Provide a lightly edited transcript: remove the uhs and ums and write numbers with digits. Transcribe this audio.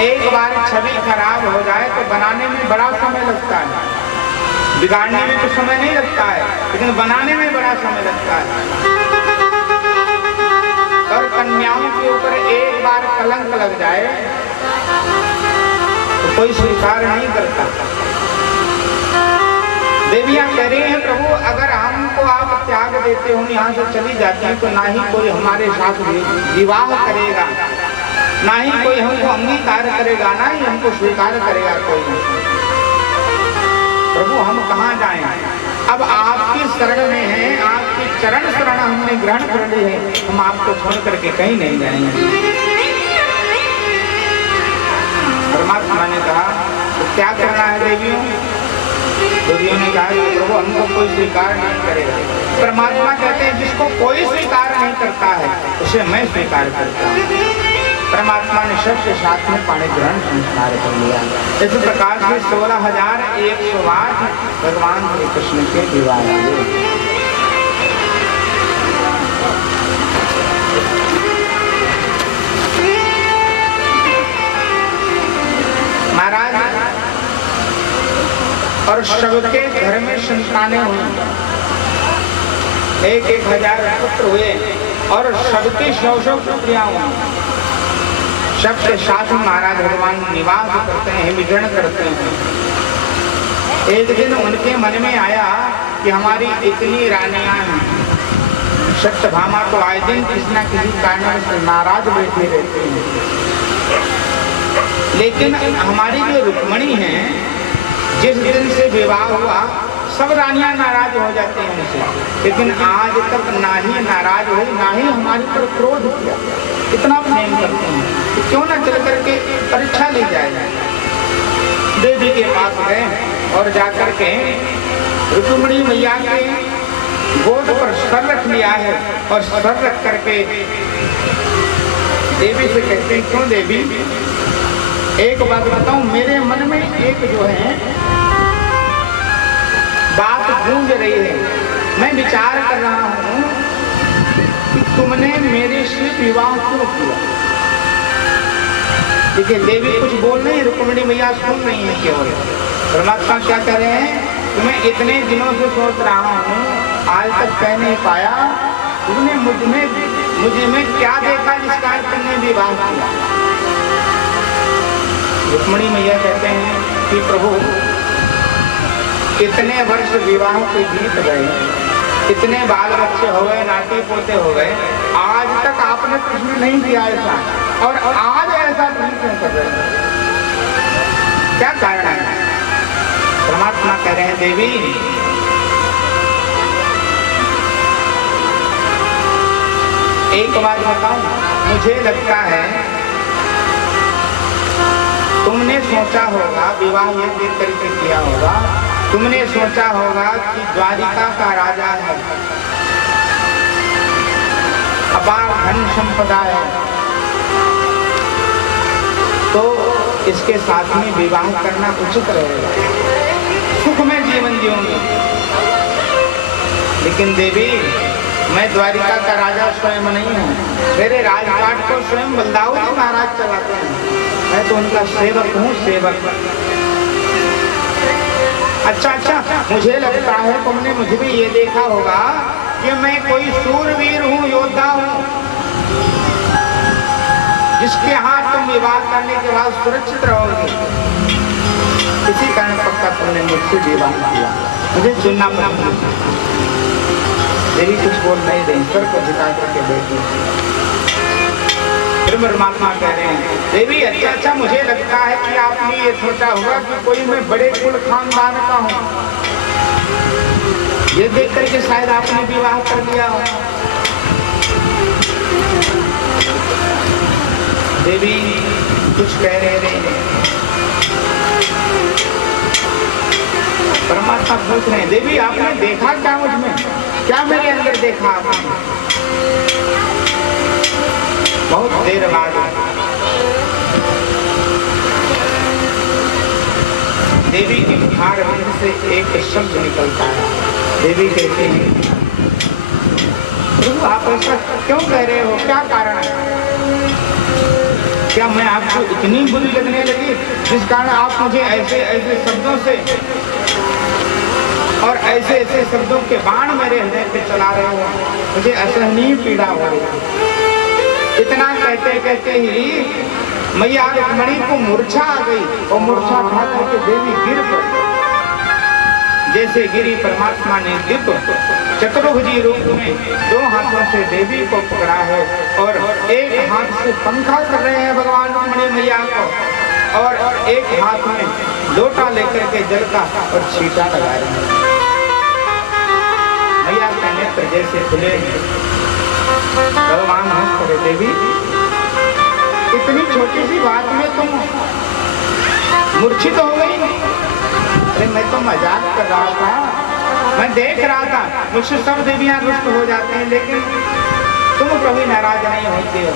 एक बार छवि खराब हो जाए तो बनाने में बड़ा समय लगता है। बिगाड़ने में तो समय नहीं लगता है, लेकिन बनाने में बड़ा समय लगता है। और कन्याओं के ऊपर एक बार कलंक लग जाए तो कोई स्वीकार नहीं करता। देवियां कह रही हैं, प्रभु अगर हमको आप त्याग देते हो, यहाँ से चली जाती हैं, तो ना ही कोई हमारे साथ विवाह करेगा, ना ही कोई हमको अंगीकार करेगा, ना ही हमको स्वीकार करेगा कोई। प्रभु हम कहाँ जाएं? अब आपकी शरण में हैं, आपकी चरण शरण हमने ग्रहण कर ली है, हम आपको छोड़ करके कहीं नहीं जाएंगे। परमात्मा ने कहा तो क्या करना है देवियों? देवियों ने कहा कि प्रभु हमको कोई स्वीकार नहीं करेगा। परमात्मा कहते हैं जिसको कोई स्वीकार नहीं करता है उसे मैं स्वीकार करता हूँ। परमात्मा ने सबसे साथ में पाणी ग्रहण संस्कार कर लिया। इस प्रकार से 16,108 भगवान श्री कृष्ण के विवाह हुए। महाराज और सबके घर में संतानें हुई, 1,000 पुत्र हुए और सबकी 100 पुत्रियां हुई। सबके साथ महाराज भगवान निवास करते हैं, विचरण करते हैं। एक दिन उनके मन में आया कि हमारी इतनी रानियां हैं, सत्यभामा तो आए दिन किसी न किसी कारण से नाराज बैठे रहते हैं, लेकिन हमारी जो रुक्मणी है, जिस दिन से विवाह हुआ सब रानियां नाराज हो जाती हैं उनसे, लेकिन आज तक ना ही नाराज हुई, ना ही हमारे पर क्रोध किया। इतना प्रेम करते हैं कि क्यों ना चल करके परीक्षा ली जाए। देवी के पास गए और जाकर के रुक्मिणी मैया के गोद पर सर रख लिया है और सर रख करके देवी से कहते हैं, क्यों देवी एक बात बताऊं, मेरे मन में एक जो है बात गूंज रही है। मैं विचार कर रहा हूं कि तुमने मेरे से विवाह क्यों किया। देखिए देवी कुछ बोल नहीं, रुक्मिणी मैया सुन रही है केवल। परमात्मा क्या कह रहे हैं, तुम्हें इतने दिनों से सोच रहा हूं, आज तक कह नहीं पाया, तुमने मुझ में क्या देखा जिस कारण तुमने विवाह किया। रुक्मिणी मैया कहते हैं कि प्रभु इतने वर्ष विवाह के बीत गए, इतने बाल बच्चे हो गए, नाती पोते हो गए, आज तक आपने कुछ भी नहीं किया ऐसा, और आज ऐसा नहीं क्यों कर रहे हैं? क्या कारण है? परमात्मा कह रहे हैं, देवी एक बात बताऊं, मुझे लगता है तुमने सोचा होगा, विवाह ये देख करके किया होगा, तुमने सोचा होगा कि द्वारिका का राजा है, अपार धन संपदा है, तो इसके साथ में विवाह करना उचित रहेगा, सुख में जीवन जीऊंगी। लेकिन देवी मैं द्वारिका का राजा स्वयं नहीं हूँ, मेरे राजपाट को स्वयं बलदाऊ महाराज चलाते हैं, मैं तो उनका सेवक हूँ, सेवक। अच्छा, मुझे लगता है तुमने मुझे भी ये देखा होगा कि मैं कोई शूरवीर हूँ, योद्धा हूँ, जिसके हाथ तुम विवाह करने के बाद सुरक्षित रहोगे। इसी कारण पक्का तुमने मुझसे विवाह किया, मुझे चुनना पड़ा। देवी कुछ बोल नहीं रही, सर को झुका करके बैठी। फिर परमात्मा कह रहे हैं, देवी अच्छा, मुझे लगता है कि आपने ये सोचा होगा कि कोई मैं बड़े कुल खानदान का हूँ, ये देख करके शायद आपने विवाह कर लिया हो। देवी कुछ कह रहे हैं। परमात्मा पूछ रहे हैं, देवी आपने देखा क्या मुझ में, क्या मेरे अंदर देखा आपने? बहुत देर बाद देवी के मुखार बिंद से एक शब्द निकलता है। देवी कहते हैं, प्रभु आप ऐसा क्यों कह रहे हो, क्या कारण है? क्या मैं आपको इतनी बुरी लगने लगी जिस कारण आप मुझे ऐसे ऐसे शब्दों से और ऐसे ऐसे शब्दों के बाण मेरे हृदय पे चला रहे हो? मुझे असहनीय पीड़ा हो रही है। इतना कहते कहते ही मैया रुक्मिणी को मूर्छा आ गई और मूर्छा खा करके देवी गिर पड़ी। जैसे गिरी परमात्मा ने दिव्य चतुर्भुजी रूप में 2 हाथों से देवी को पकड़ा है और एक हाथ से पंखा कर रहे हैं भगवान रुक्मिणी मैया को और एक हाथ में लोटा लेकर के जल का और छींटा लगा रहे हैं। मैया का नेत्र जैसे खुले भगवान हंस पड़े, देवी इतनी छोटी सी बात में तुम मूर्छित हो गई? अरे मैं तो मजाक कर रहा था, मैं देख रहा था मुझसे सब देवियां रुष्ट हो जाती हैं लेकिन तुम कभी नाराज नहीं होती हो।